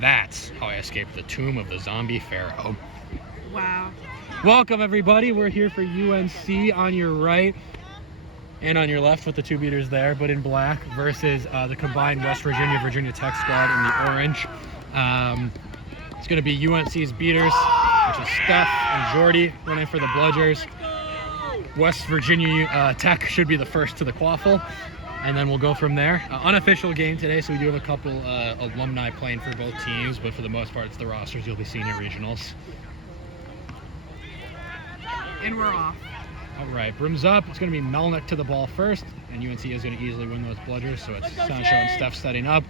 That's how I escaped the tomb of the zombie pharaoh. Wow. Welcome, everybody. We're here for UNC on your right and on your left with the two beaters there, but in black, versus the combined West Virginia Tech squad in the orange. It's going to be UNC's beaters, which is Steph and Jordy running for the Bludgers. West Virginia Tech should be the first to the quaffle, and then we'll go from there. Unofficial game today, so we do have a couple alumni playing for both teams, but for the most part, it's the rosters you'll be seeing at regionals. And we're off. All right, brooms up. It's going to be Melnick to the ball first, and UNC is going to easily win those Bludgers, so it's Sancho and Steph setting up.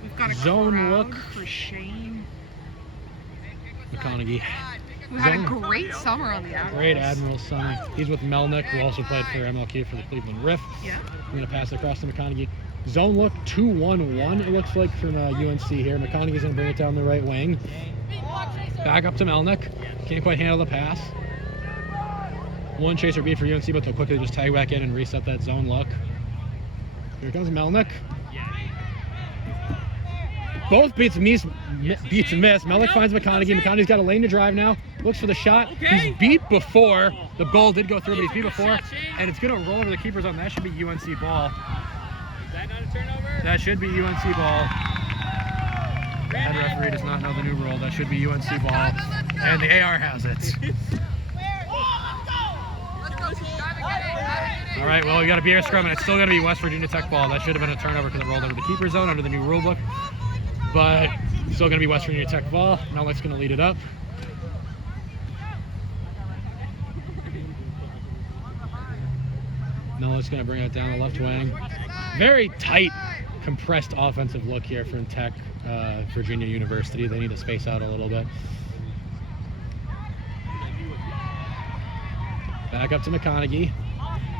We've got a Zone look for Shane McConaughey. who had a great summer on the Admirals. Great Admirals summer. He's with Melnick, who also played for MLK for the Cleveland Riff. Yeah. I'm going to pass it across to McConaughey. Zone look 2-1-1, it looks like, from UNC here. McConaughey's going to bring it down the right wing. Back up to Melnick. Can't quite handle the pass. One chaser beat for UNC, but they'll quickly just tag back in and reset that zone look. Here comes Melnick. Both beats miss. Melnick finds McConaughey. McConaughey's got a lane to drive now. Looks for the shot. He's beat before. The goal did go through, but he's beat before. And it's going to roll over the keeper zone. That should be UNC ball. Is that not a turnover? That should be UNC ball. Head referee does not know the new rule. That should be UNC ball. And the AR has it. All right, well, we got a beer scrum, and it's still going to be West Virginia Tech ball. That should have been a turnover because it rolled over the keeper zone under the new rule book. But still going to be West Virginia Tech ball. Melnick's going to lead it up. Melnick's going to bring it down the left wing. Very tight, compressed offensive look here from Tech, Virginia University. They need to space out a little bit. Back up to McConaughey.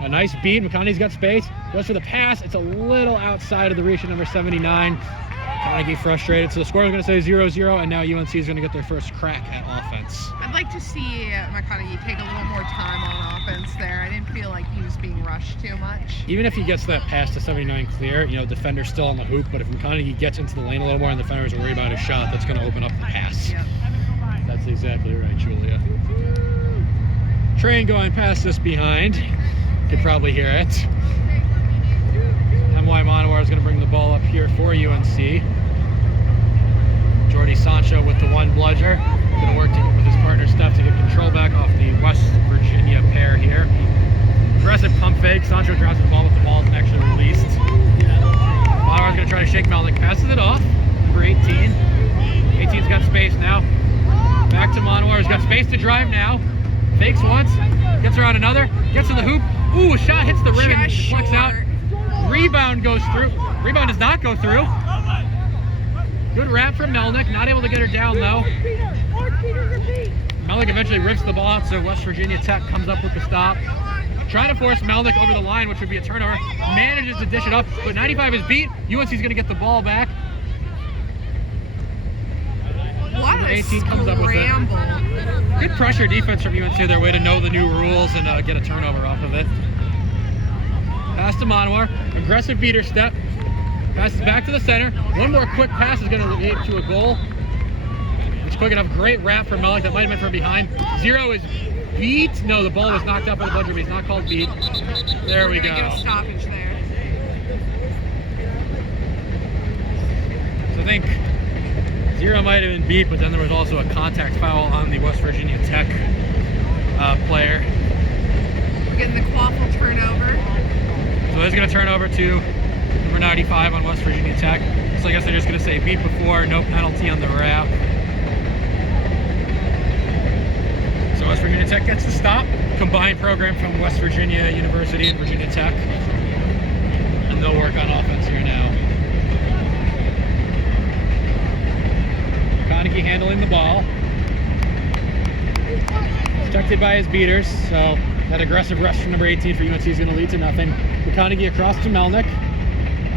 A nice beat. McConaughey's got space. Goes for the pass. It's a little outside of the reach of number 79. McConaughey frustrated. So the score is going to say 0-0, and now UNC is going to get their first crack at offense. I'd like to see McConaughey take a little more time on offense there. I didn't feel like he was being rushed too much. Even if he gets that pass to 79 clear, defender's still on the hoop, but if McConaughey gets into the lane a little more and the defenders worry about his shot, that's going to open up the pass. Yep. That's exactly right, Julia. Train going past us behind. You could probably hear it. M.Y. Monowar is going to bring the ball up here for UNC. Jordy Sancho with the one bludger. Going to work with his partner Steph to get control back off the West Virginia pair here. Aggressive pump fake. Sancho drops the ball, but the ball is actually released. Monowar is going to try to shake Melnick. Passes it off. Number 18. 18's got space now. Back to Monowar. He's got space to drive now. Fakes once. Gets around another. Gets to the hoop. Ooh, a shot hits the rim and deflects out. Rebound goes through. Rebound does not go through. Good wrap from Melnick. Not able to get her down, though. Melnick eventually rips the ball out, so West Virginia Tech comes up with the stop. Trying to force Melnick over the line, which would be a turnover. Manages to dish it up, but 95 is beat. UNC's going to get the ball back. What a 18 comes up with it. Good pressure defense from UNC. Their way to know the new rules and get a turnover off of it. Pass to Monowar. Aggressive beater step. Passes back to the center. One more quick pass is going to lead to a goal. It's quick enough. Great wrap from Melnick. That might have been from behind. 0 is beat. No, the ball was knocked out by the Bludger, but he's not called beat. There we go. Get a stoppage there. So I think 0 might have been beat, but then there was also a contact foul on the West Virginia Tech player. We're getting the quaffle turnover. So it's going to turn over to number 95 on West Virginia Tech. So I guess they're just going to say beat before, no penalty on the wrap. So West Virginia Tech gets the stop. Combined program from West Virginia University and Virginia Tech. And they'll work on offense here now. McConaughey handling the ball. Protected by his beaters, so that aggressive rush from number 18 for UNC is going to lead to nothing. McConaughey across to Melnick.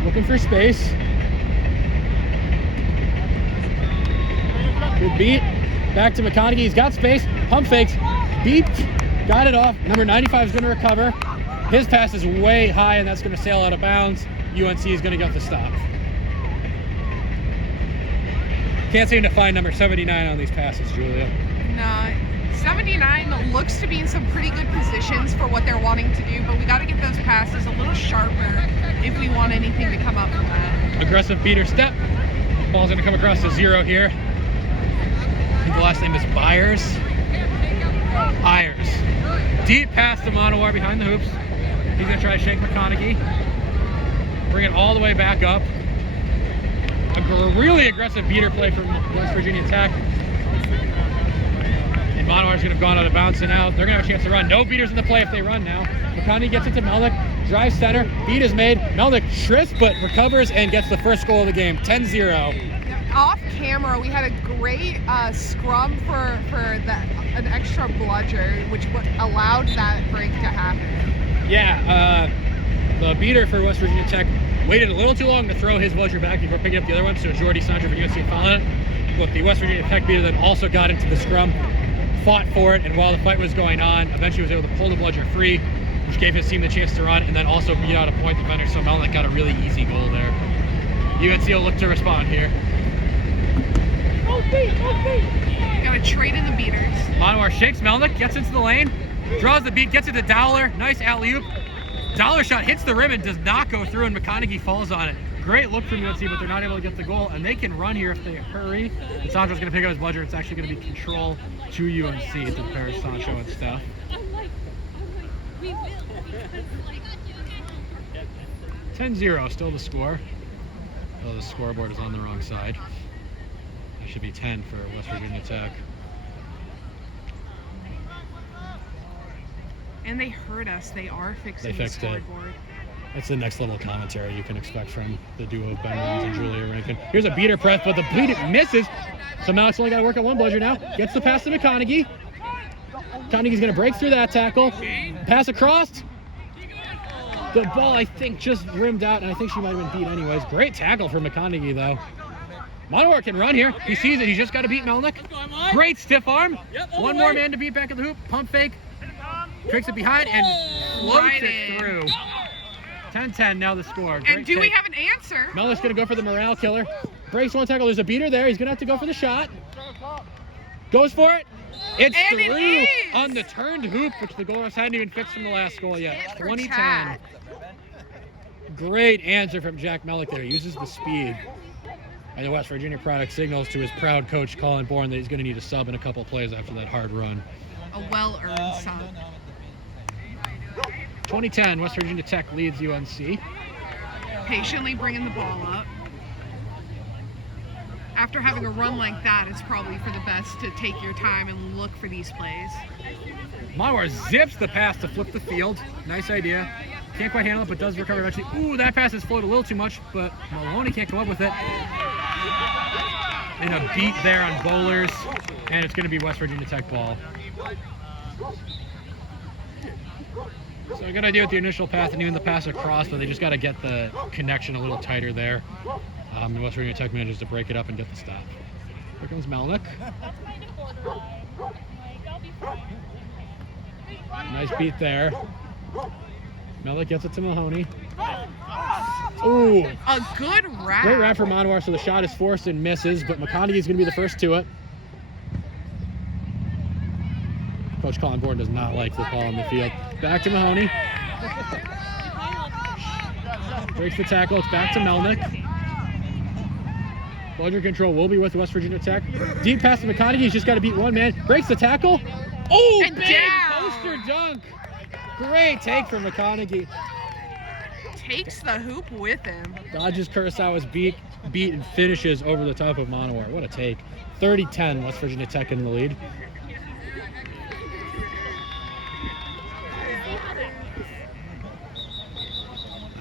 Looking for space. Good beat. Back to McConaughey. He's got space. Pump fakes. Beat. Got it off. Number 95 is going to recover. His pass is way high, and that's going to sail out of bounds. UNC is going to get the stop. Can't seem to find number 79 on these passes, Julia. No, 79 looks to be in some pretty good positions for what they're wanting to do, but we got to get those passes a little sharper if we want anything to come up from that. Aggressive beater step. Ball's going to come across to 0 here. I think the last name is Byers. Deep pass to Monowar behind the hoops. He's going to try to shake McConaughey. Bring it all the way back up. A really aggressive beater play from West Virginia Tech. And Monowar's going to have gone out of bounds, and now they're going to have a chance to run. No beaters in the play if they run now. McConaughey gets it to Melnick. Drives center. Beat is made. Melnick trips but recovers and gets the first goal of the game. 10-0. Off camera, we had a great scrum for an extra bludger, which allowed that break to happen. Yeah, the beater for West Virginia Tech waited a little too long to throw his bludger back before picking up the other one, so Jordy Sandra for UNC followed it. But the West Virginia Tech beater then also got into the scrum, fought for it, and while the fight was going on, eventually was able to pull the bludger free, which gave his team the chance to run, and then also beat out a point defender, so Melnick got a really easy goal there. UNC will look to respond here. Got to trade in the beaters. Monowar shakes Melnick, gets into the lane, draws the beat, gets it to Dowler. Nice alley-oop. Dowler shot hits the rim and does not go through, and McConaughey falls on it. Great look from UNC, but they're not able to get the goal, and they can run here if they hurry. And Sancho's going to pick up his bludger. It's actually going to be control to UNC to pair Sancho and stuff. 10-0, still the score. Oh, the scoreboard is on the wrong side. It should be 10 for West Virginia Tech. And they heard us. They are fixing the scoreboard. That's the next level commentary you can expect from the duo of Ben Williams and Julia Rankin. Here's a beater press, but the beat misses. So now it's only got to work on one bludger now. Gets the pass to McConaughey. McConaughey's going to break through that tackle. Pass across. The ball, I think, just rimmed out, and I think she might have been beat anyways. Great tackle for McConaughey, though. Monowar can run here. He sees it. He's just got to beat Melnick. Great stiff arm. One more man to beat back at the hoop. Pump fake. Tricks it behind and floats it through. 10-10 now the score. And do we have an answer? Melnick's going to go for the morale killer. Breaks one tackle. There's a beater there. He's going to have to go for the shot. Goes for it. It's through on the turned hoop, which the goalers hadn't even fixed from the last goal yet. 20-10. Great answer from Jack Melnick there. He uses the speed. And the West Virginia product signals to his proud coach, Colin Bourne, that he's going to need a sub in a couple plays after that hard run. A well-earned sub. 2010, West Virginia Tech leads UNC. Patiently bringing the ball up. After having a run like that, it's probably for the best to take your time and look for these plays. Monowar zips the pass to flip the field. Nice idea. Can't quite handle it, but does recover eventually. Ooh, that pass has flowed a little too much, but Maloney can't come up with it. And a beat there on bowlers, and it's going to be West Virginia Tech ball. So a good idea with the initial pass and even the pass across, but they just got to get the connection a little tighter there. And West Virginia Tech manages to break it up and get the stop. Here comes Melnick. Nice beat there. Melnick gets it to Mahoney. Ooh. A good wrap. Great wrap for Monowar, so the shot is forced and misses, but McConaughey's going to be the first to it. Coach Colin Bourne does not like the ball on the field. Back to Mahoney. Breaks the tackle. It's back to Melnick. Bludger control will be with West Virginia Tech. Deep pass to McConaughey. He's just got to beat one man. Breaks the tackle. Oh, and big poster dunk. Great take from McConaughey. Takes the hoop with him. Dodges Kurosawa's beat and finishes over the top of Monowar. What a take. 30-10, West Virginia Tech in the lead.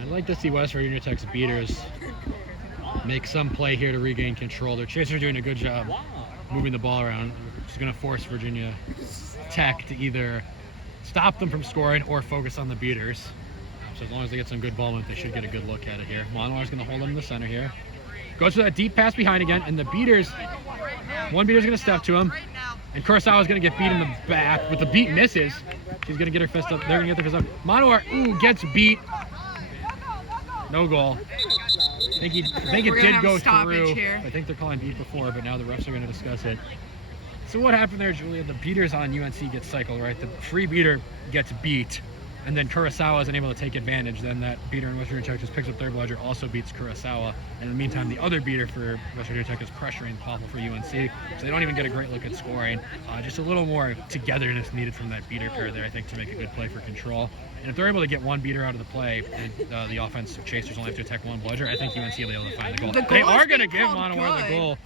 I'd like to see West Virginia Tech's beaters make some play here to regain control. Their chasers are doing a good job moving the ball around, which is going to force Virginia Tech to either stop them from scoring or focus on the beaters. So as long as they get some good ball movement, they should get a good look at it here. Monowar's going to hold them in the center here. Goes for that deep pass behind again, and the beaters, one beater's going to step to him, and Kurosawa's going to get beat in the back, but the beat misses. She's going to get her fist up. They're going to get their fist up. Monowar, gets beat. No goal. think it We're gonna did have go a stoppage through. here. I think they're calling beat before, but now the refs are going to discuss it. So what happened there, Julia? The beaters on UNC get cycled, right? The free beater gets beat, and then Kurosawa isn't able to take advantage. Then that beater in West Virginia Tech just picks up their bludger, also beats Kurosawa. And in the meantime, the other beater for West Virginia Tech is pressuring Pavel for UNC, so they don't even get a great look at scoring. Just a little more togetherness needed from that beater pair there, I think, to make a good play for control. And if they're able to get one beater out of the play, and the offensive chasers only have to attack one bludger, I think UNC will be able to find the goal. They are going to give Monowar the goal.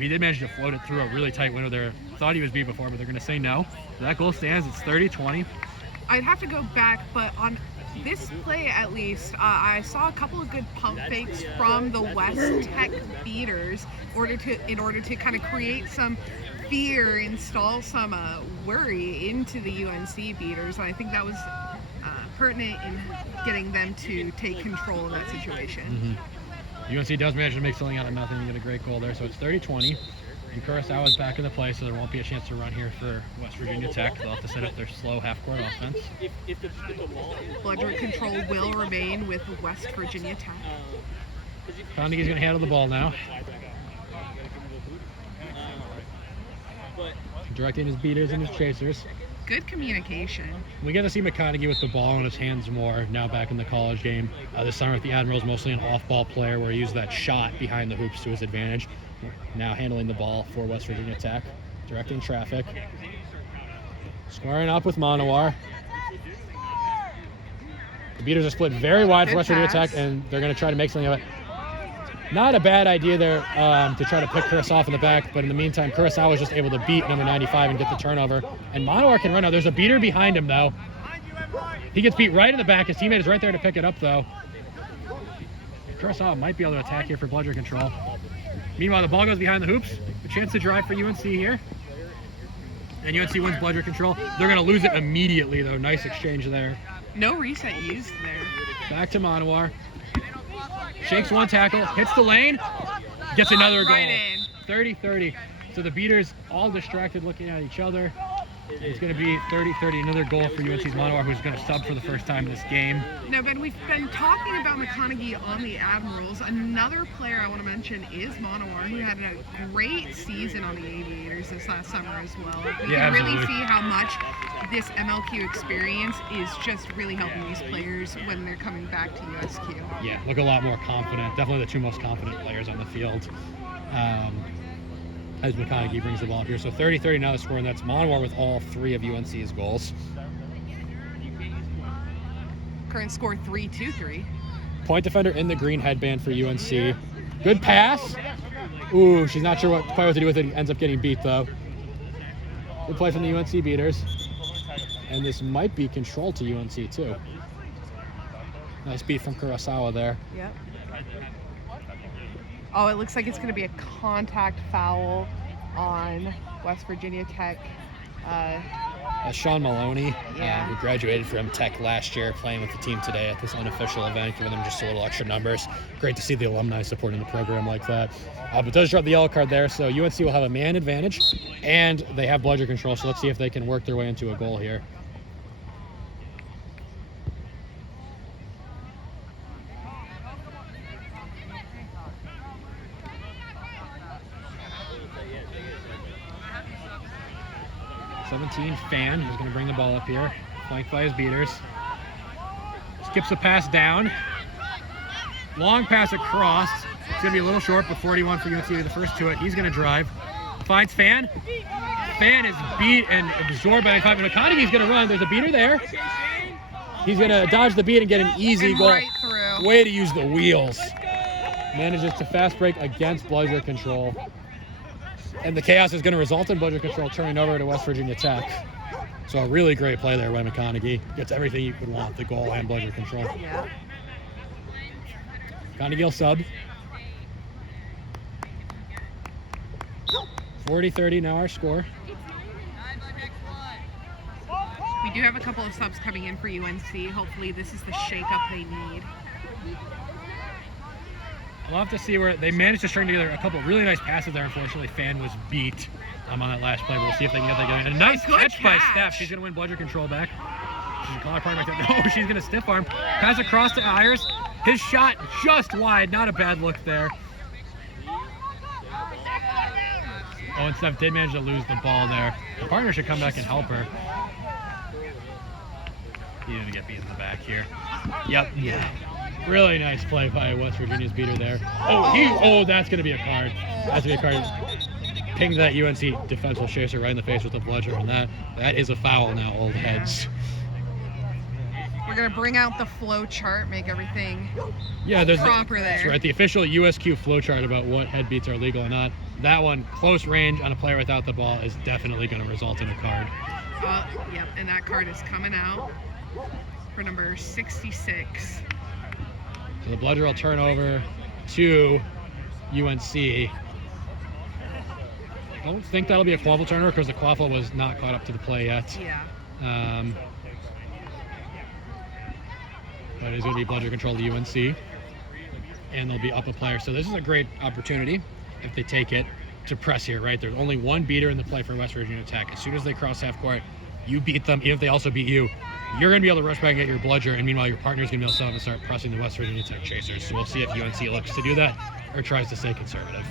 He did manage to float it through a really tight window there. Thought he was beat before, but they're going to say no. So that goal stands. It's 30-20. I'd have to go back, but on this play at least, I saw a couple of good pump fakes from the West Tech beaters in order to kind of create some fear, install some worry into the UNC beaters. And I think that was pertinent in getting them to take control of that situation. UNC does manage to make something out of nothing and get a great goal there. So it's 30-20. And Kurosawa's back in the play, so there won't be a chance to run here for West Virginia Tech. They'll have to set up their slow half-court offense. Bludger control will remain with West Virginia Tech. Carnegie's going to handle the ball now. Directing his beaters and his chasers. Good communication. We get to see McConaughey with the ball in his hands more now back in the college game. This summer at the Admirals, mostly an off-ball player where he used that shot behind the hoops to his advantage. Now handling the ball for West Virginia Tech, directing traffic. Squaring up with Monowar. The beaters are split very wide for West Virginia Tech, and they're going to try to make something of it. Not a bad idea there to try to pick Kurosawa in the back, but in the meantime, Kurosawa was just able to beat number 95 and get the turnover. And Monowar can run now. There's a beater behind him, though. He gets beat right in the back. His teammate is right there to pick it up, though. Kurosawa might be able to attack here for bludger control. Meanwhile, the ball goes behind the hoops. A chance to drive for UNC here. And UNC wins bludger control. They're going to lose it immediately, though. Nice exchange there. No reset used there. Back to Monowar. Shakes one tackle, hits the lane, gets another goal. Right in. 30-30. So the beaters all distracted looking at each other. It's going to be 30-30, another goal for UNC's Monowar, who's going to sub for the first time in this game. Now, Ben, we've been talking about McConaughey on the Admirals. Another player I want to mention is Monowar, who had a great season on the Aviators this last summer as well. We can really see how much this MLQ experience is just really helping these players when they're coming back to USQ. Yeah, look a lot more confident. Definitely the two most confident players on the field. As McConaughey brings the ball up here. So 30-30 now the score, and that's Monowar with all three of UNC's goals. Current score 3-2-3. Point defender in the green headband for UNC. Good pass. Ooh, she's not sure quite what to do with it. Ends up getting beat, though. Good play from the UNC beaters. And this might be control to UNC, too. Nice beat from Kurosawa there. Yep. Oh, it looks like it's going to be a contact foul on West Virginia Tech. Sean Maloney, Yeah. who graduated from Tech last year, playing with the team today at this unofficial event, giving them just a little extra numbers. Great to see the alumni supporting the program like that. But does drop the yellow card there, so UNC will have a man advantage, and they have bludger control, so let's see if they can work their way into a goal here. Fan who's going to bring the ball up here, flanked by his beaters. Skips a pass down. Long pass across. It's going to be a little short, but 41 for UNC, the first to it. He's going to drive. Finds Fan. Fan is beat and absorbed by 95. And McConaughey's going to run. There's a beater there. He's going to dodge the beat and get an easy goal. Right through. Way to use the wheels. Manages to fast break against bludger control. And the chaos is going to result in bludger control turning over to West Virginia Tech. So a really great play there by McConaughey. Gets everything you could want, the goal and bludger control. Yeah. McConaughey sub. 40-30 now our score. We do have a couple of subs coming in for UNC. Hopefully this is the shakeup they need. We'll have to see where they managed to string together a couple of really nice passes there. Unfortunately, Fan was beat on that last play. We'll see if they can get that going. And a nice catch by Steph. She's going to win bludger control back. She's going to call her partner. No, she's going to stiff arm. Pass across to Ayers. His shot just wide, not a bad look there. Oh, and Steph did manage to lose the ball there. The partner should come back and help her. He didn't get beat in the back here. Yep. Yeah. Really nice play by West Virginia's beater there. Oh, that's going to be a card. That's going to be a card. Pinged that UNC defensive chaser right in the face with the bludger, and that is a foul now, old heads. We're going to bring out the flow chart, make everything there's proper there. That's right, the official USQ flow chart about what head beats are legal or not. That one, close range on a player without the ball, is definitely going to result in a card. Yep, and that card is coming out for number 66. So the bludger will turn over to UNC. I don't think that'll be a quaffle turnover because the quaffle was not caught up to the play yet. Yeah. But it's going to be bludger control to UNC. And they'll be up a player. So this is a great opportunity, if they take it, to press here, right? There's only one beater in the play for West Virginia Tech. As soon as they cross half court, you beat them. Even if they also beat you, you're going to be able to rush back and get your bludger. And meanwhile, your partner's going to be able to stop and start pressing the West Virginia Tech chasers. So we'll see if UNC looks to do that or tries to stay conservative.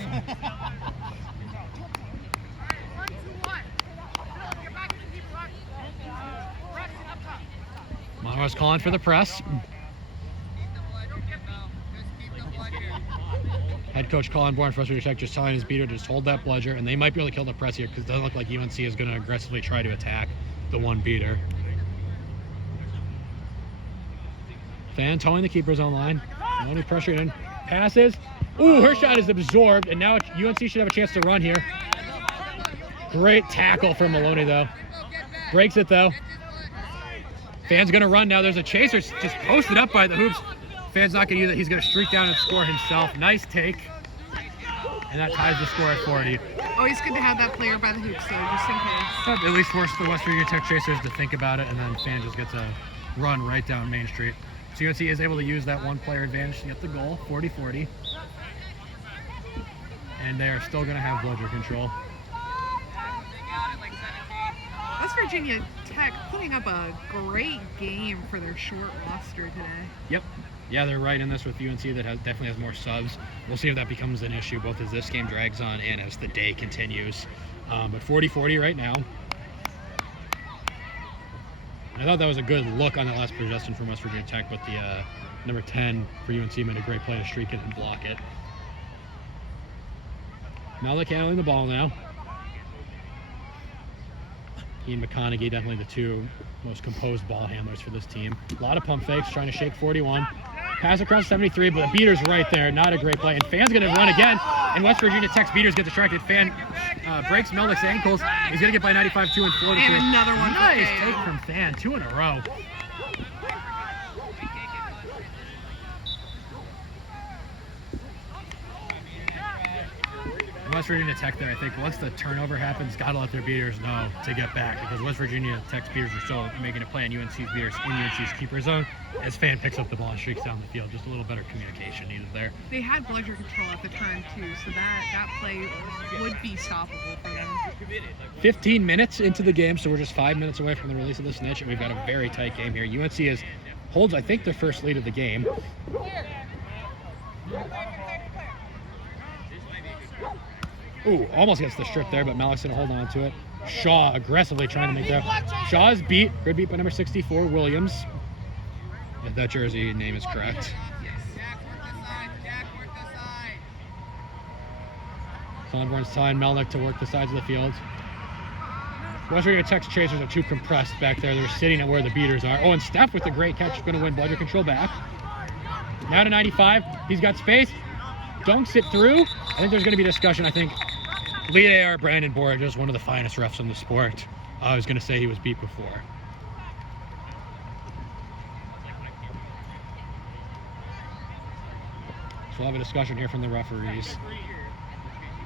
Monroe's calling for the press. Head coach Colin Bourne for West Virginia Tech just telling his beater to just hold that bludger, and they might be able to kill the press here because it doesn't look like UNC is going to aggressively try to attack the one beater. Fan towing the keeper's own line. No any pressure in. Passes. Ooh, her shot is absorbed, and now UNC should have a chance to run here. Great tackle from Maloney, though. Breaks it, though. Fan's going to run now. There's a chaser just posted up by the hoops. Fan's not going to use it. He's going to streak down and score himself. Nice take. And that ties the score at 40. Always good to have that player by the hoops, though, just in case. At least force the West Virginia Tech chasers to think about it, and then Fan just gets a run right down Main Street. So UNC is able to use that one player advantage to get the goal, 40-40. And they are still going to have bludger control. West Virginia Tech putting up a great game for their short roster today. Yep. Yeah, they're right in this with UNC that definitely has more subs. We'll see if that becomes an issue both as this game drags on and as the day continues. But 40-40 right now. I thought that was a good look on that last possession from West Virginia Tech, but the number 10 for UNC made a great play to streak it and block it. Melnick handling the ball now. He and McConaughey, definitely the two most composed ball handlers for this team. A lot of pump fakes, trying to shake 41. Pass across 73, but the beater's right there. Not a great play. And Fan's going to run again. And West Virginia Tech's beaters get distracted. Fan breaks Melnick's ankles. He's going to get by 95-2 and floated. And another one. Nice take from Fan. 2 in a row. West Virginia Tech there, I think once the turnover happens, got to let their beaters know to get back because West Virginia Tech's beaters are still making a play on UNC's beaters in UNC's keeper zone as Fan picks up the ball and streaks down the field. Just a little better communication needed there. They had bludger control at the time too, so that play would be stoppable for them. 15 minutes into the game, so we're just 5 minutes away from the release of the snitch, and we've got a very tight game here. UNC holds, I think, their first lead of the game. Ooh, almost gets the strip there, but Malik's going to hold on to it. Shaw aggressively trying to make that. Shaw is beat. Good beat by number 64, Williams. If that jersey name is correct. Conborn's telling Melnick to work the sides of the field. West Virginia Tech's chasers are too compressed back there. They're sitting at where the beaters are. Oh, and Steph with the great catch is going to win bludger control back. Now to 95. He's got space. Dunks it through. I think there's going to be discussion. I think lead AR Brandon Borg is one of the finest refs in the sport. I was going to say he was beat before. So we'll have a discussion here from the referees.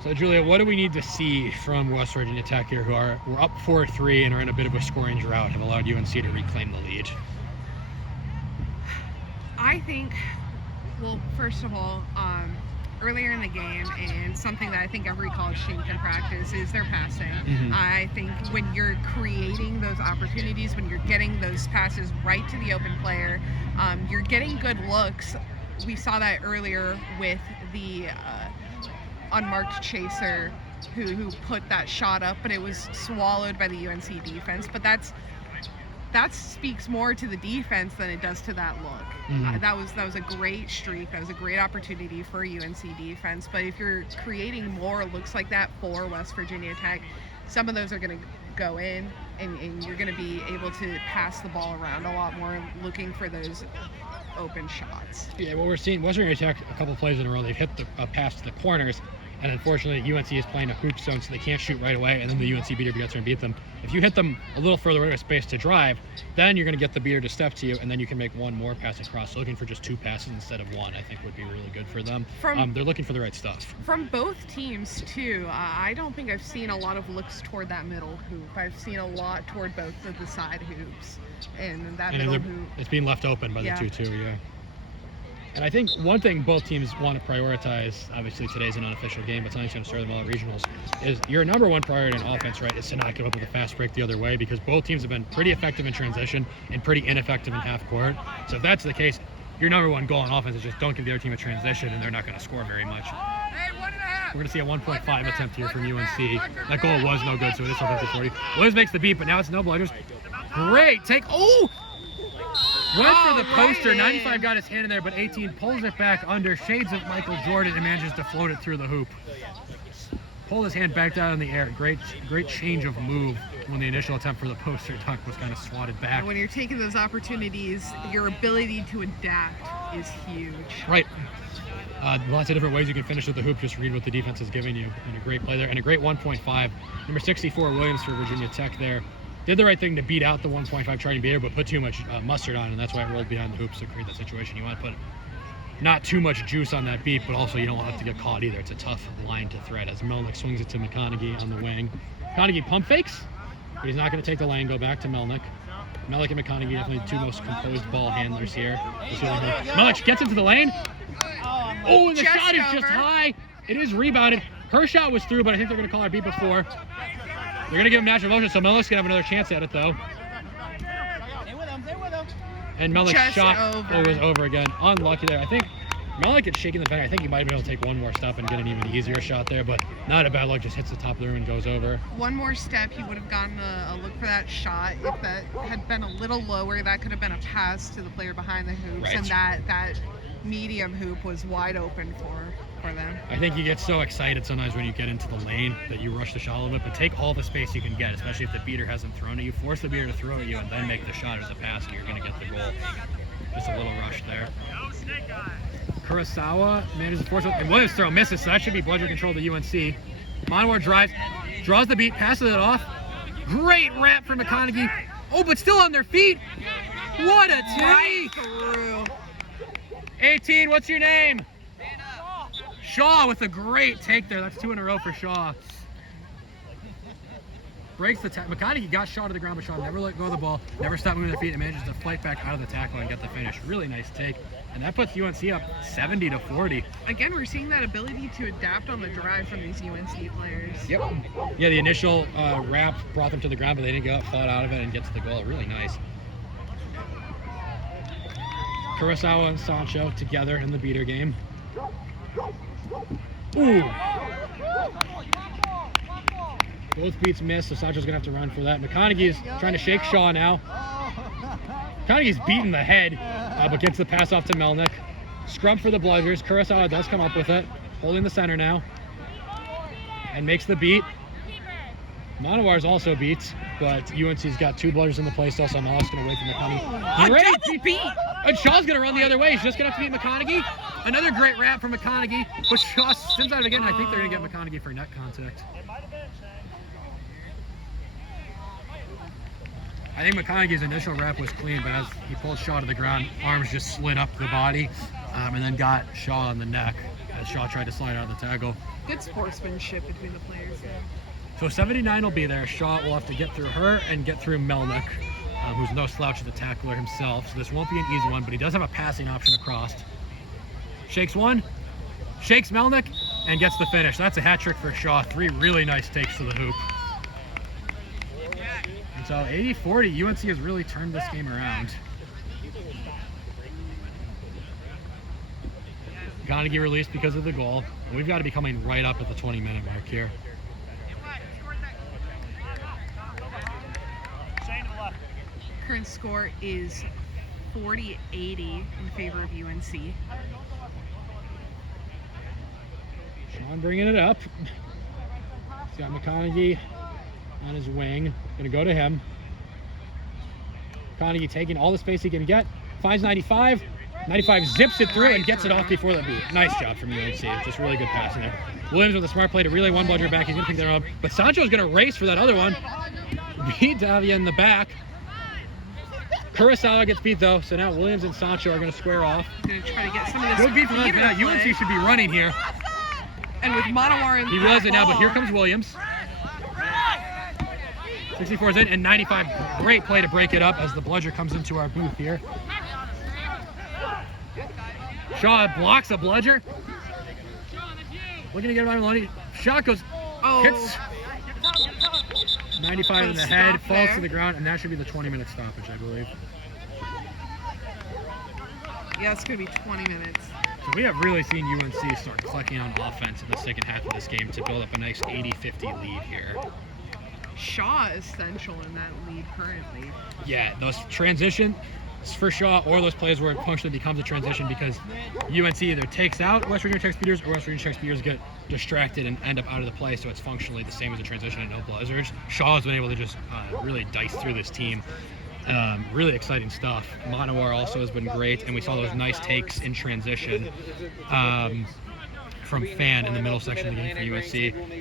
So Julia, what do we need to see from West Virginia Tech here, who we're up 4-3 and are in a bit of a scoring drought, have allowed UNC to reclaim the lead? I think, well, first of all, earlier in the game, and something that I think every college team can practice is their passing. Mm-hmm. I think when you're creating those opportunities, when you're getting those passes right to the open player, you're getting good looks we saw that earlier with the unmarked chaser who put that shot up, but it was swallowed by the UNC defense. But that speaks more to the defense than it does to that look. That was a great streak. That was a great opportunity for UNC defense. But if you're creating more looks like that for West Virginia Tech, some of those are going to go in, and you're going to be able to pass the ball around a lot more, looking for those open shots. Yeah, what we're seeing, West Virginia Tech, a couple plays in a row, they've hit the pass to the corners, and unfortunately UNC is playing a hoop zone, so they can't shoot right away, and then the UNC beater gets there and beat them. If you hit them a little further away with space to drive, then you're going to get the beater to step to you, and then you can make one more pass across. So looking for just 2 passes instead of 1, I think, would be really good for them. They're looking for the right stuff. From both teams, too, I don't think I've seen a lot of looks toward that middle hoop. I've seen a lot toward both of the side hoops. And that middle hoop, it's being left open by the 2-2, yeah. And I think one thing both teams want to prioritize, obviously today's an unofficial game, but something's going to start them all at regionals, is your number one priority in offense, right, is to not give up with a fast break the other way, because both teams have been pretty effective in transition and pretty ineffective in half court. So if that's the case, your number one goal on offense is just don't give the other team a transition, and they're not going to score very much. We're going to see a 1.5 attempt here from UNC. That goal was no good, so it is 50-40. Williams makes the beat, but now it's no blooders. Great take. Oh! Went for the poster. 95 got his hand in there, but 18 pulls it back under shades of Michael Jordan and manages to float it through the hoop. Pulled his hand back down in the air. Great change of move when the initial attempt for the poster dunk was kind of swatted back. And when you're taking those opportunities, your ability to adapt is huge. Right. Lots of different ways you can finish with the hoop. Just read what the defense is giving you. And a great play there. And a great 1.5. Number 64, Williams for Virginia Tech there. Did the right thing to beat out the 1.5 trying beater, but put too much mustard on, and that's why it rolled behind the hoops to create that situation. You want to put not too much juice on that beat, but also you don't want it to get caught either. It's a tough line to thread as Melnick swings it to McConaughey on the wing. McConaughey pump fakes, but he's not going to take the lane, go back to Melnick. Melnick and McConaughey definitely the 2 most composed ball handlers here. Melnick gets into the lane. Oh, and the shot is just high. It is rebounded. Her shot was through, but I think they're going to call her beat before. They're going to give him natural motion, so Melnick's going to have another chance at it, though. And Melnick's shot was over again. Unlucky there. I think Melnick gets shaking the back. I think he might have been able to take one more step and get an even easier shot there, but not a bad look. Just hits the top of the rim and goes over. One more step, he would have gotten a look for that shot. If that had been a little lower, that could have been a pass to the player behind the hoops, right. And that medium hoop was wide open for them. I think you get so excited sometimes when you get into the lane that you rush the shot a little bit, but take all the space you can get, especially if the beater hasn't thrown at you. Force the beater to throw at you and then make the shot as a pass, and you're going to get the goal. Just a little rush there. Kurosawa manages to force it, and Williams' throw misses, so that should be bludger control to UNC. Monwar drives, draws the beat, passes it off. Great wrap from McConaughey. Oh, but still on their feet. What a take! Right 18, what's your name? Shaw with a great take there. That's 2 in a row for Shaw. Breaks the tackle. McConaughey got Shaw to the ground, but Shaw never let go of the ball, never stopped moving their feet, and manages to fight back out of the tackle and get the finish. Really nice take. And that puts UNC up 70-40. Again, we're seeing that ability to adapt on the drive from these UNC players. Yep. Yeah, the initial wrap brought them to the ground, but they didn't get up, fought out of it, and get to the goal. Really nice. Kurosawa and Sancho together in the beater game. Ooh. Both beats missed, so Sancho's going to have to run for that. McConaughey's trying to shake Shaw now. McConaughey's beating the head, but gets the pass off to Melnick. Scrum for the Bludgers. Kurosawa does come up with it, holding the center now. And makes the beat. Monowar's also beats, but UNC's got 2 Bludgers in the play still, so I'm also going to wait for McConaughey. Double beat! And Shaw's going to run the other way. He's just going to have to beat McConaughey. Another great wrap from McConaughey, but Shaw spins out again. I think they're going to get McConaughey for net contact. I think McConaughey's initial wrap was clean, but as he pulled Shaw to the ground, arms just slid up the body, and then got Shaw on the neck as Shaw tried to slide out of the tackle. Good sportsmanship between the players there. So 79 will be there. Shaw will have to get through her and get through Melnick, who's no slouch at the tackler himself. So this won't be an easy one, but he does have a passing option across. Shakes one, shakes Melnick, and gets the finish. That's a hat trick for Shaw. 3 really nice takes to the hoop. And so 80-40, UNC has really turned this game around. McConaughey released because of the goal. And we've got to be coming right up at the 20-minute mark here. Current score is 40-80 in favor of UNC. Sean bringing it up. He's got McConaughey on his wing. Gonna go to him. McConaughey taking all the space he can get. Finds 95. 95 zips it through and gets it off before the beat. Nice job from UNC. Just really good passing there. Williams with a smart play to relay one bludger back. He's gonna pick that up. But Sancho's gonna race for that other one. Beat Davia in the back. Kurosawa gets beat though, so now Williams and Sancho are gonna square off. Gonna try to get some of this. Good beat from us, but now UNC should be running here. And with Manowar in He realized it now, but here comes Williams. 64 is in, and 95, great play to break it up as the bludger comes into our booth here. Shaw blocks a bludger. Looking to get him on Maloney. Shot goes, hits 95 in the head, falls to the ground, and that should be the 20-minute stoppage, I believe. Yeah, it's going to be 20 minutes. So we have really seen UNC start clicking on offense in the second half of this game to build up a nice 80-50 lead here. Shaw is essential in that lead currently. Yeah, those transition for Shaw or those plays where it functionally becomes a transition because UNC either takes out West Virginia Tech speeders or West Virginia Tech speeders get distracted and end up out of the play, so it's functionally the same as a transition and no blizzards. Shaw has been able to just really dice through this team. Really exciting stuff. Manowar also has been great, and we saw those nice takes in transition from Fan in the middle section of the game for UNC.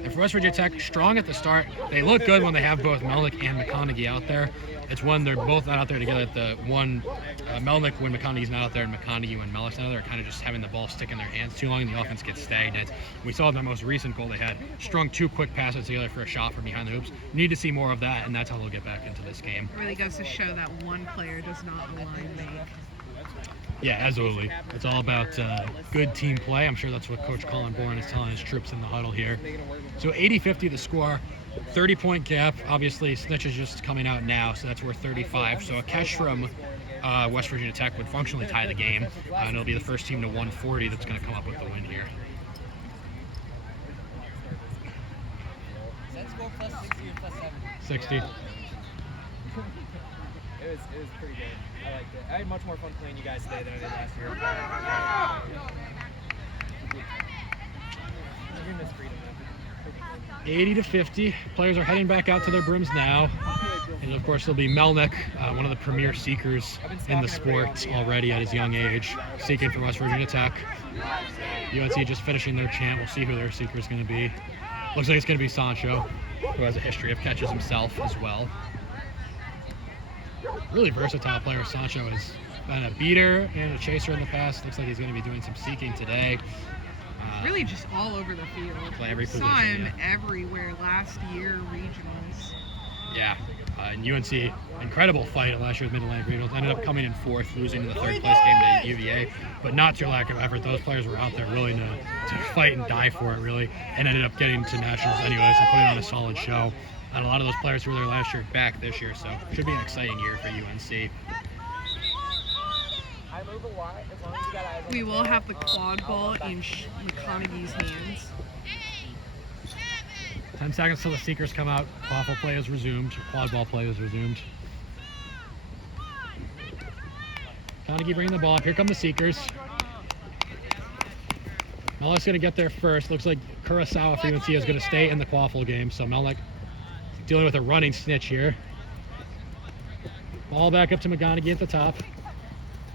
And for West Virginia Tech, strong at the start. They look good when they have both Melnick and McConaughey out there. It's when they're both not out there together. Melnick when McConaughey's not out there, and McConaughey when Melnick's not out there, kind of just having the ball stick in their hands too long, and the offense gets stagnant. We saw that most recent goal they had. Strung two quick passes together for a shot from behind the hoops. Need to see more of that, and that's how they'll get back into this game. It really goes to show that one player does not align make. Yeah, absolutely. It's all about good team play. I'm sure that's what Coach Colin Bourne is telling his troops in the huddle here. So 80-50 the score. 30-point gap. Obviously, Snitch is just coming out now, so that's worth 35. So a catch from West Virginia Tech would functionally tie the game, and it'll be the first team to 140 that's going to come up with the win here. Let's go plus 60 or plus 70. 60. It was pretty good. I liked it. I had much more fun playing you guys today than I did last year. You're gonna miss freedom. 80-50. Players are heading back out to their brims now. And of course, there'll be Melnick, one of the premier seekers in the sport already at his young age, seeking from West Virginia Tech. UNC just finishing their chant. We'll see who their seeker is going to be. Looks like it's going to be Sancho, who has a history of catches himself as well. Really versatile player. Sancho has been a beater and a chaser in the past. Looks like he's going to be doing some seeking today. Really just all over the field. Play every position, saw him yeah. everywhere last year, regionals. Yeah, and UNC, incredible fight at last year's Mid-Atlantic Regionals. Ended up coming in fourth, losing the third place game to UVA, but not through lack of effort. Those players were out there willing to fight and die for it, really, and ended up getting to nationals anyways and putting on a solid show. And a lot of those players who were there last year back this year, so should be an exciting year for UNC. We will have the quad ball in McConaughey's hands. 10 seconds till the seekers come out. Quaffle play is resumed. Quad ball play is resumed. McConaughey bringing the ball up. Here come the seekers. Melnick's going to get there first. Looks like Kurosawa for UNC is going to stay in the Quaffle game. So Melnick dealing with a running snitch here. Ball back up to McConaughey at the top.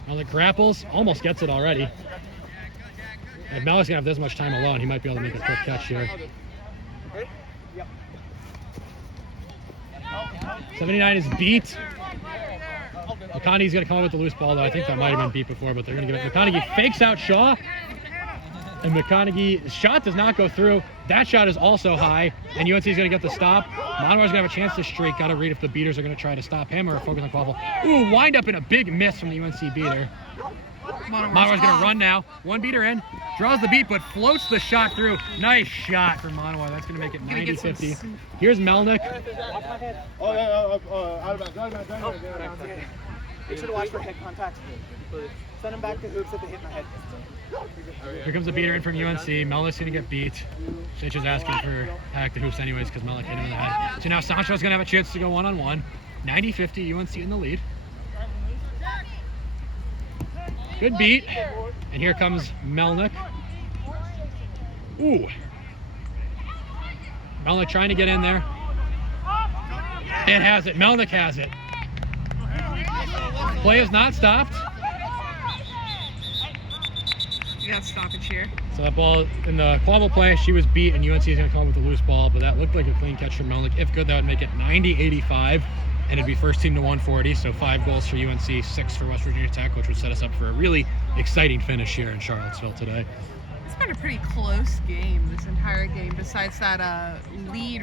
Melnick grapples. Almost gets it already. If Melnick's going to have this much time alone, he might be able to make a quick catch here. 79 is beat. McConaughey's going to come up with the loose ball, though. I think that might have been beat before, but they're going to give it. McConaughey fakes out Shaw. And McConaughey's shot does not go through. That shot is also high, and UNC is going to get the stop. Monowar's going to have a chance to streak. Got to read if the beaters are going to try to stop him or focus on Quaffle. Ooh, wind up in a big miss from the UNC beater. Monowar's going to run now. One beater in. Draws the beat, but floats the shot through. Nice shot from Manowar. That's going to make it 90-50. Here's Melnick. Make sure to watch for head contact. Send him back to hoops if they hit my head. Here comes a beater in from UNC. Melnick's going to get beat. Sitch is asking for hack the hoops anyways because Melnick hit him in the head. So now Sancho's going to have a chance to go one-on-one. 90-50, UNC in the lead. Good beat. And here comes Melnick. Ooh. Melnick trying to get in there. It has it. Melnick has it. Play is not stopped. You got stoppage here. So that ball in the quabble play, she was beat, and UNC is going to come with a loose ball, but that looked like a clean catch from Melnick. If good, that would make it 90-85, and it'd be first team to 140. So 5 goals for UNC, 6 for West Virginia Tech, which would set us up for a really exciting finish here in Charlottesville today. It's been a pretty close game this entire game, besides that lead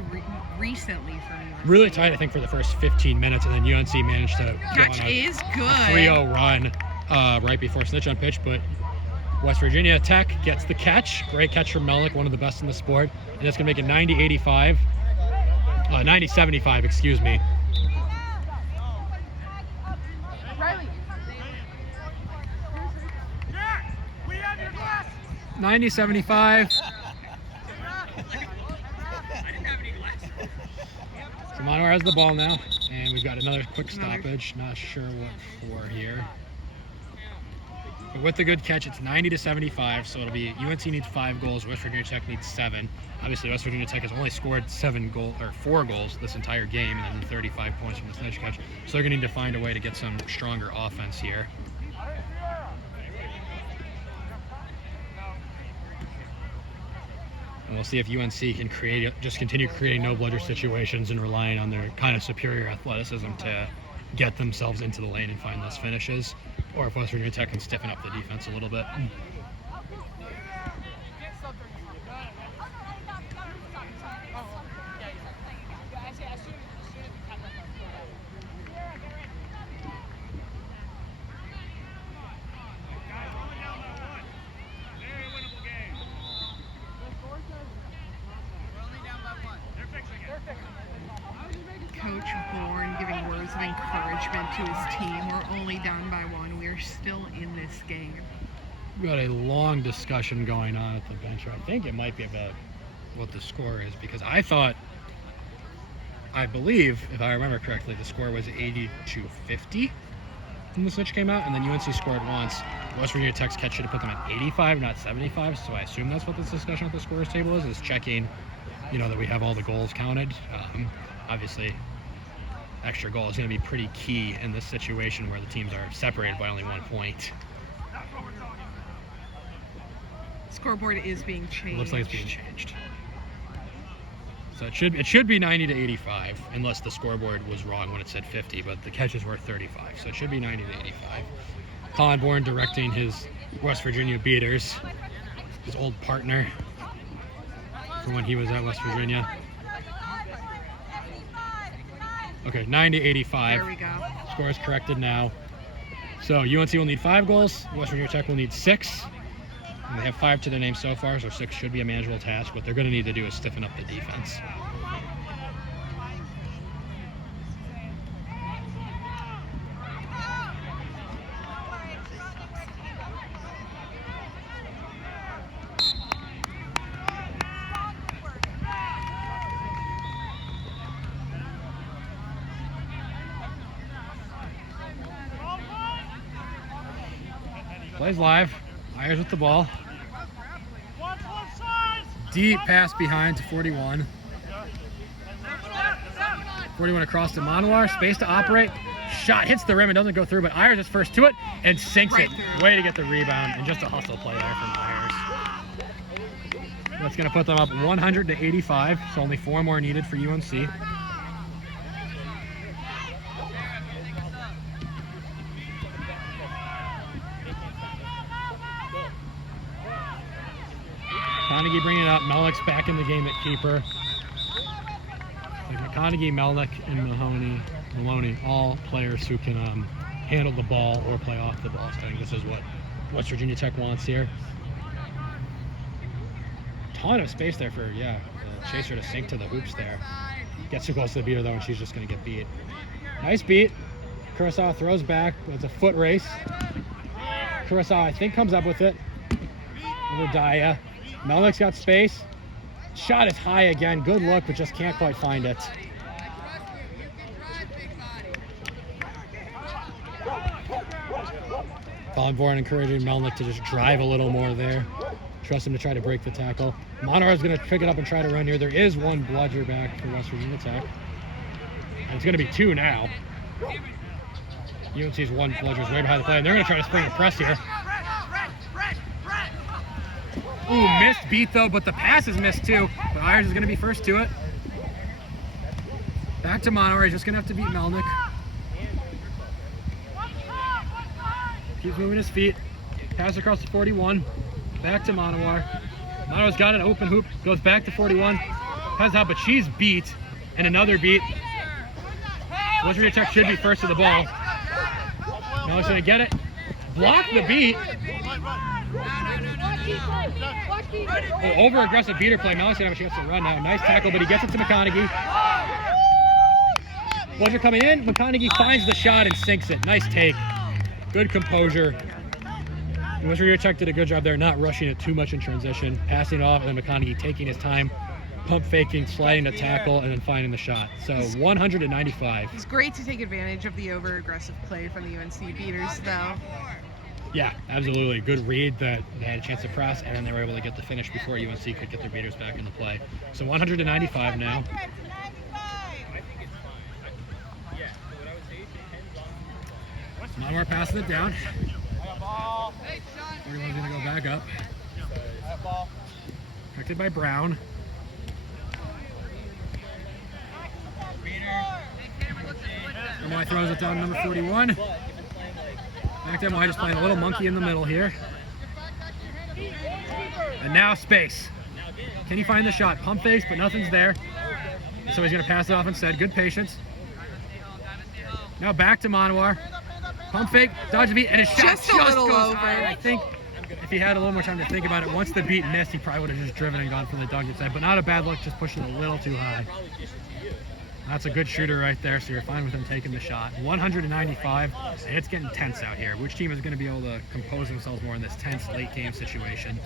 recently for me. Really tight, I think, for the first 15 minutes, and then UNC managed to Catch go on is good. a 3-0 run right before snitch on pitch, but West Virginia Tech gets the catch. Great catch from Melnick, one of the best in the sport. And that's going to make it 90-85. 90-75, excuse me. Riley. 90-75. So Monowar has the ball now, and we've got another quick stoppage. Not sure what for here. But with the good catch, it's 90-75, so it'll be UNC needs 5 goals, West Virginia Tech needs 7. Obviously, West Virginia Tech has only scored 4 goals this entire game, and then 35 points from the snitch catch. So they're going to need to find a way to get some stronger offense here. And we'll see if UNC can continue creating no-bludger situations and relying on their kind of superior athleticism to get themselves into the lane and find those finishes, or if West Virginia Tech can stiffen up the defense a little bit. Coach Bourne giving words of encouragement to his team. We're only down by 1. We're still in this game. We've got a long discussion going on at the bench. I think it might be about what the score is, because I believe, if I remember correctly, the score was 80-50 when the switch came out, and then UNC scored once. West Virginia Tech's catch should have put them at 85, not 75, so I assume that's what this discussion at the scores table is checking, that we have all the goals counted. Obviously, extra goal is going to be pretty key in this situation where the teams are separated by only 1 point. Scoreboard is being changed. Looks like it's being changed. So it should be 90-85, unless the scoreboard was wrong when it said 50, but the catches were 35, so it should be 90-85. Colin Bourne directing his West Virginia beaters, his old partner from when he was at West Virginia. Okay, 90-85. There we go. Score is corrected now. So UNC will need 5 goals. West Virginia Tech will need 6. And they have 5 to their name so far, so 6 should be a manageable task. What they're going to need to do is stiffen up the defense. Plays live. Myers with the ball. Deep pass behind to 41. 41 across to Monowar. Space to operate. Shot hits the rim and doesn't go through, but Ayers is first to it and sinks it. Way to get the rebound, and just a hustle play there from Ayers. That's going to put them up 100-85, so only 4 more needed for UNC. McConaughey bringing it up. Melnick's back in the game at keeper. Like McConaughey, Melnick, and Maloney, all players who can handle the ball or play off the ball. So I think this is what West Virginia Tech wants here. Ton of space there for, the chaser to sink to the hoops there. Gets too close to the beater, though, and she's just going to get beat. Nice beat. Kurosawa throws back. It's a foot race. Kurosawa, I think, comes up with it. Over Daya. Melnick's got space. Shot is high again. Good look, but just can't quite find it. Bonborn encouraging Melnick to just drive a little more there. Trust him to try to break the tackle. Monroe is going to pick it up and try to run here. There is one bludger back for West Virginia Tech. And it's going to be 2 now. UNC's one bludger is way behind the play, and they're going to try to spring a press here. Ooh, missed beat though, but the pass is missed too. But Irons is going to be first to it. Back to Monroe. He's just going to have to beat Melnick. Keeps moving his feet. Pass across the 41. Back to Monowar. Monowar's got an open hoop. Goes back to 41. Has out, but she's beat. And another beat. West Virginia Tech should be first to the ball. Melnick's going to get it. Block the beat. Oh, over-aggressive beater play. Melnick's going to have a chance to run now. Nice tackle, but he gets it to McConaughey. Bludger coming in. McConaughey finds the shot and sinks it. Nice take. Good composure. West Virginia Tech did a good job there, not rushing it too much in transition, passing it off, and then McConaughey taking his time, pump faking, sliding the tackle, and then finding the shot. So 195. It's great to take advantage of the over-aggressive play from the UNC beaters, though. Yeah, absolutely. Good read that they had a chance to press, and then they were able to get the finish before UNC could get their beaters back in the play. So 195 now. Monmar passing it down. Everyone's going to go back up. Protected by Brown. MY throws it down to number 41. Back to MY, just playing a little monkey in the middle here. And now space. Can he find the shot? Pump fakes, but nothing's there. So he's going to pass it off instead. Good patience. Now back to Monowar. Pump fake, dodge the beat, and his shot just goes over. I think if he had a little more time to think about it, once the beat missed, he probably would have just driven and gone for the dunk inside. But not a bad look, just pushing it a little too high. That's a good shooter right there, so you're fine with him taking the shot. 195, and it's getting tense out here. Which team is going to be able to compose themselves more in this tense late game situation?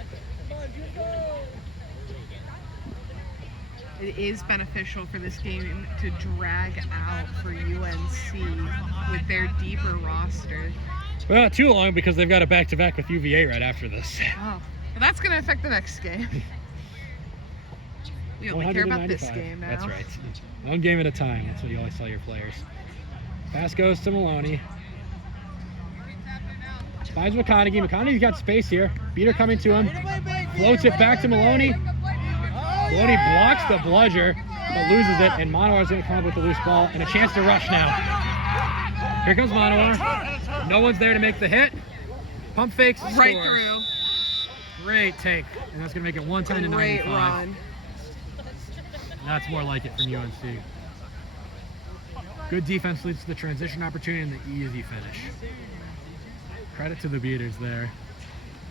It is beneficial for this game to drag out for UNC with their deeper roster. Well, not too long because they've got a back-to-back with UVA right after this. Oh, but that's going to affect the next game. We only care about this game now. That's right. One game at a time. That's what you always tell your players. Pass goes to Maloney. Finds McConaughey. McConaughey's got space here. Beater coming to him. Floats it back to Maloney. Maloney blocks the bludger, but loses it, and Monowar is going to come up with the loose ball and a chance to rush now. Here comes Monowar. No one's there to make the hit. Pump fakes, right scores. Through. Great take, and that's going to make it 110 to 95. Great run. That's more like it from UNC. Good defense leads to the transition opportunity and the easy finish. Credit to the beaters there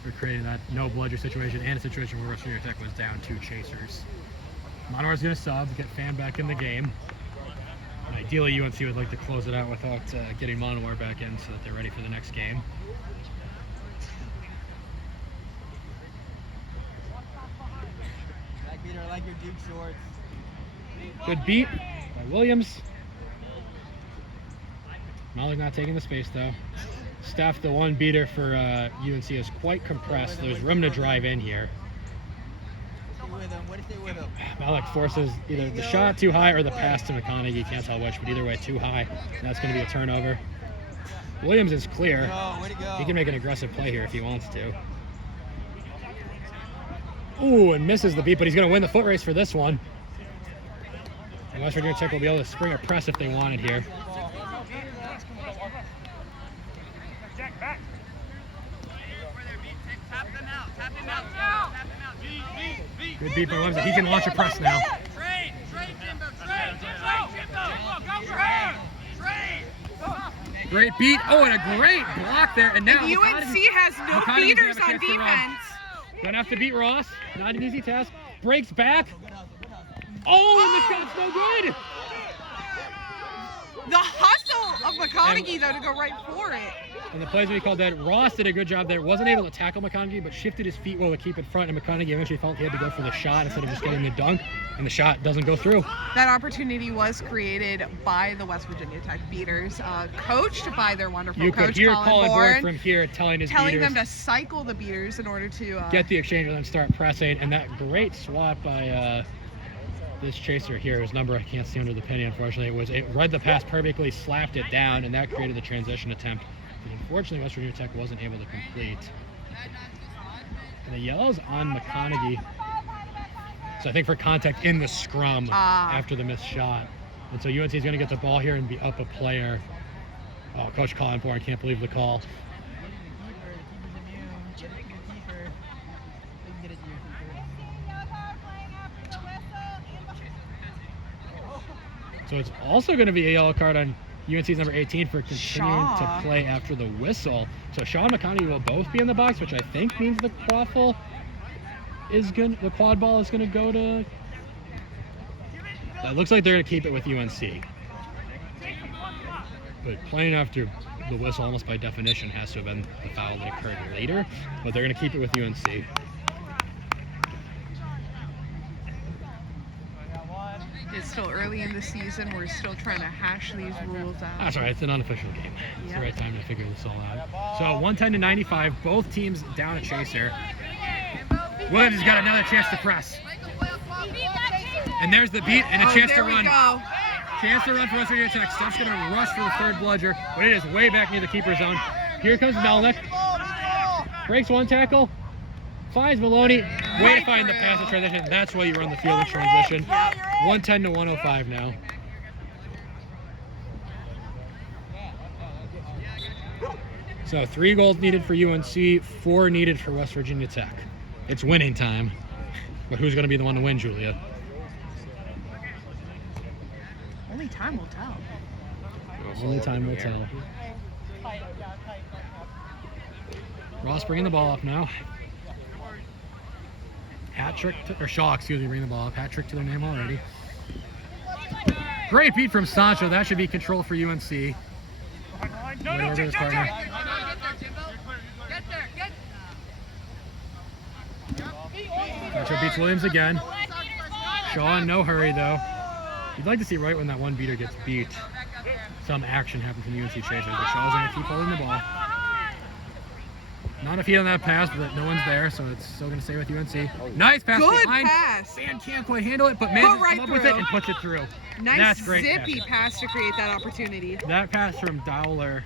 for creating that no bludger situation and a situation where West Virginia Tech was down 2 chasers. Monowar's going to sub, get Fan back in the game. And ideally, UNC would like to close it out without getting Monowar back in so that they're ready for the next game. Beater, I like your Duke shorts. Good beat by Williams. Mahler's not taking the space though. Steph, the one beater for UNC, is quite compressed. There's room to drive in here. Malik forces either the shot too high or the pass to McConaughey. You can't tell which, but either way, too high. And that's going to be a turnover. Williams is clear. He can make an aggressive play here if he wants to. Ooh, and misses the beat, but he's going to win the foot race for this one. And West Virginia Tech will be able to spring a press if they wanted here. Good beat by Williams. He can launch a press now. Great beat. Oh, and a great block there. And now UNC has no beaters on defense. Gonna have to beat Ross. Not an easy task. Breaks back. Oh, and the shot's no good. The hustle of McConaughey, though, to go right for it. And the plays we called that, Ross did a good job there. Wasn't able to tackle McConaughey, but shifted his feet well to keep it front, and McConaughey eventually felt he had to go for the shot instead of just getting the dunk, and the shot doesn't go through. That opportunity was created by the West Virginia Tech Beaters, coached by their wonderful You coach, could hear Colin Bourne Bourne, from here telling his telling Beaters, them to cycle the Beaters in order to get the exchange and then start pressing. And that great swat by this chaser here, his number I can't see under the penny, unfortunately. It read the pass perfectly, slapped it down, and that created the transition attempt. But unfortunately, West Virginia Tech wasn't able to complete. And the yellow's on McConaughey. So I think for contact in the scrum after the missed shot. And so UNC is going to get the ball here and be up a player. Oh, Coach Colin Bourne, I can't believe the call. So it's also going to be a yellow card on UNC's number 18 for continuing to play after the whistle. So Shaw and McConaughey will both be in the box, which I think means the quad ball is going to go to. It looks like they're going to keep it with UNC. But playing after the whistle, almost by definition, has to have been the foul that occurred later. But they're going to keep it with UNC. It's still early in the season. We're still trying to hash these rules out. That's right. It's an unofficial game. It's the right time to figure this all out. So 110-95. Both teams down a chaser. Williams has got another chance to press. And there's the beat and a chance to run. Go. Chance to run for West Virginia Tech. Steph's going to rush for the third bludger, but it is way back near the keeper zone. Here comes Melnick. Breaks one tackle. Finds Maloney. Way to find the pass and transition. That's why you run the field of transition. 110-105 now. So 3 goals needed for UNC, 4 needed for West Virginia Tech. It's winning time. But who's going to be the one to win, Julia? Only time will tell. Only time will tell. Ross bringing the ball up now. Shaw, bringing the ball up. Hat trick to their name already. Great beat from Sancho. That should be control for UNC. Right over his partner. Sancho beats Williams again. Shaw in no hurry though. You'd like to see right when that one beater gets beat, some action happens from UNC chasers. But Shaw's going to keep holding the ball. Not a feed on that pass, but no one's there, so it's still going to stay with UNC. Nice pass behind. Pass. Fan can't quite handle it, but manages to come up with it and puts it through. Nice. That's great zippy pass to create that opportunity. That pass from Dowler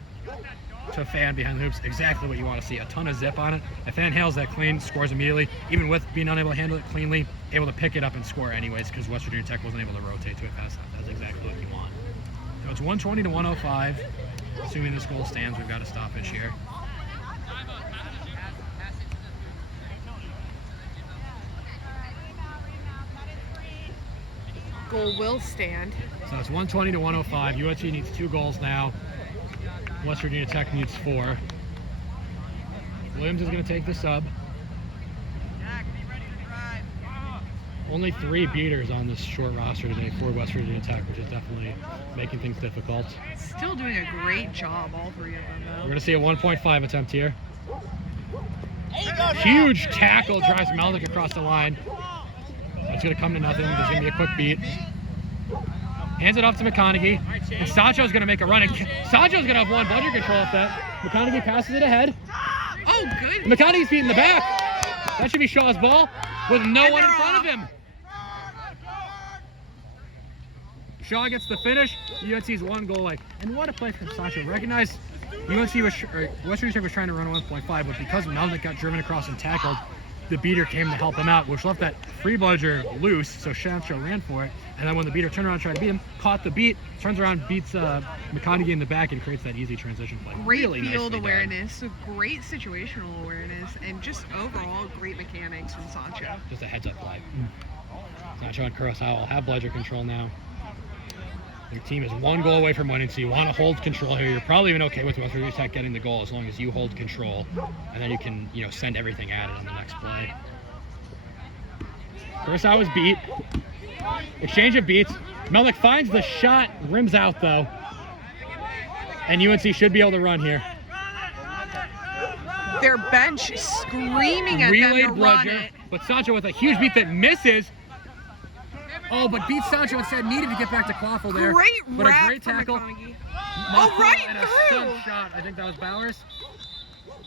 to Fan behind the hoops, exactly what you want to see. A ton of zip on it. If Fan hails that clean, scores immediately. Even with being unable to handle it cleanly, able to pick it up and score anyways because West Virginia Tech wasn't able to rotate to it past that. That's exactly what you want. So it's 120-105. Assuming this goal stands, we've got a stoppage here. Goal will stand. So it's 120-105. UNC needs 2 goals now. West Virginia Tech needs 4. Williams is going to take the sub. Only 3 beaters on this short roster today for West Virginia Tech, which is definitely making things difficult. Still doing a great job, all 3 of them, though. We're going to see a 1.5 attempt here. Huge tackle drives Melnick across the line. It's going to come to nothing. There's going to be a quick beat. Hands it off to McConaughey. And Sancho's going to make a run. And Sancho's going to have one budget control at that. McConaughey passes it ahead. Oh, good. McConaughey's feet in the back. That should be Shaw's ball with no one in front of him. Shaw gets the finish. UNC's 1 goal away. And what a play from Sancho. Recognize West Virginia Tech was trying to run a 1.5, but because Melnick got driven across and tackled, the beater came to help him out, which left that free bludger loose, so Sancho ran for it. And then when the beater turned around and tried to beat him, caught the beat, turns around, beats McConaughey in the back, and creates that easy transition play. Great really field awareness, great situational awareness, and just overall great mechanics from Sancho. Just a heads-up play. Sancho and Kurosawa will have bludger control now. Your team is 1 goal away from winning, so you want to hold control here. You're probably even okay with West Virginia Tech getting the goal as long as you hold control, and then you can, send everything at it in the next play. Kurosawa's beat. Exchange of beats. Melnick finds the shot, rims out though. And UNC should be able to run here. Their bench is screaming at them Relayed to run bludger, it. but Sancho with a huge beat that misses. Oh, but beats Sancho instead. Needed to get back to Quaffle there. Great but a wrap great from tackle. McConaughey. Muffle right and a through. stunt shot. I think that was Bowers.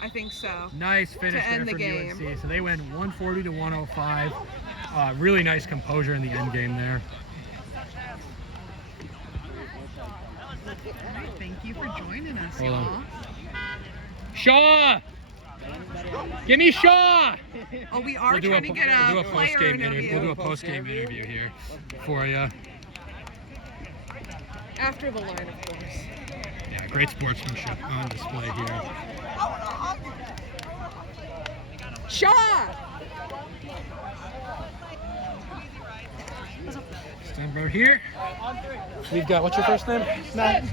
I think so. Nice finish To there end the from game. UNC. So they win 140 to 105. Really nice composure in the end game there. Thank you for joining us, Hold on. y'all. Shaw! Give me Shaw! Oh, we are trying to get a player interview. We'll do a post-game interview here for you. After the line, of course. Yeah, great sportsmanship on display here. Shaw! Stand right here. We've got, what's your first name? Matt.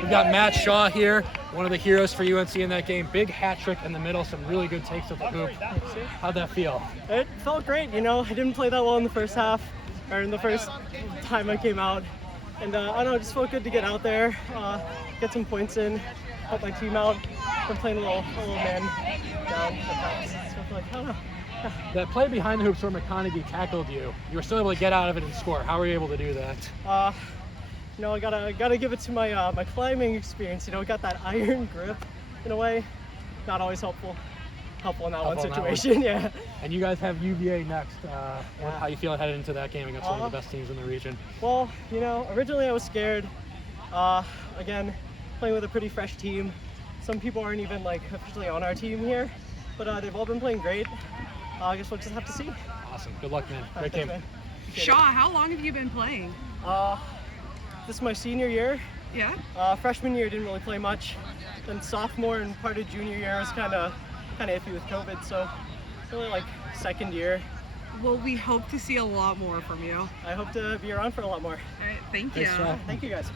We've got Matt Shaw here, one of the heroes for UNC in that game. Big hat trick in the middle, some really good takes at the hoop. How'd that feel? It felt great, you know. I didn't play that well in the first half, or in the first time I came out. And I don't know, it just felt good to get out there, get some points in, help my team out. Been playing a little man down at times. So I feel like, I don't know. That play behind the hoops where McConaughey tackled you, you were still able to get out of it and score. How were you able to do that? You know, I gotta give it to my my climbing experience. You know, got that iron grip in a way. Not always helpful in that one situation. Yeah. And you guys have UVA next. How you feeling headed into that game against one of the best teams in the region? Well, you know, originally I was scared. Again, playing with a pretty fresh team. Some people aren't even like officially on our team here, but they've all been playing great. I guess we'll just have to see. Awesome. Good luck, man. Great Thanks, game. man. Shaw, how long have you been playing? This is my senior year. Yeah? Freshman year didn't really play much. Then sophomore and part of junior year was kind of iffy with COVID, so really like second year. Well, we hope to see a lot more from you. I hope to be around for a lot more. All right, thank you. Thanks, Shaw. Thank you guys.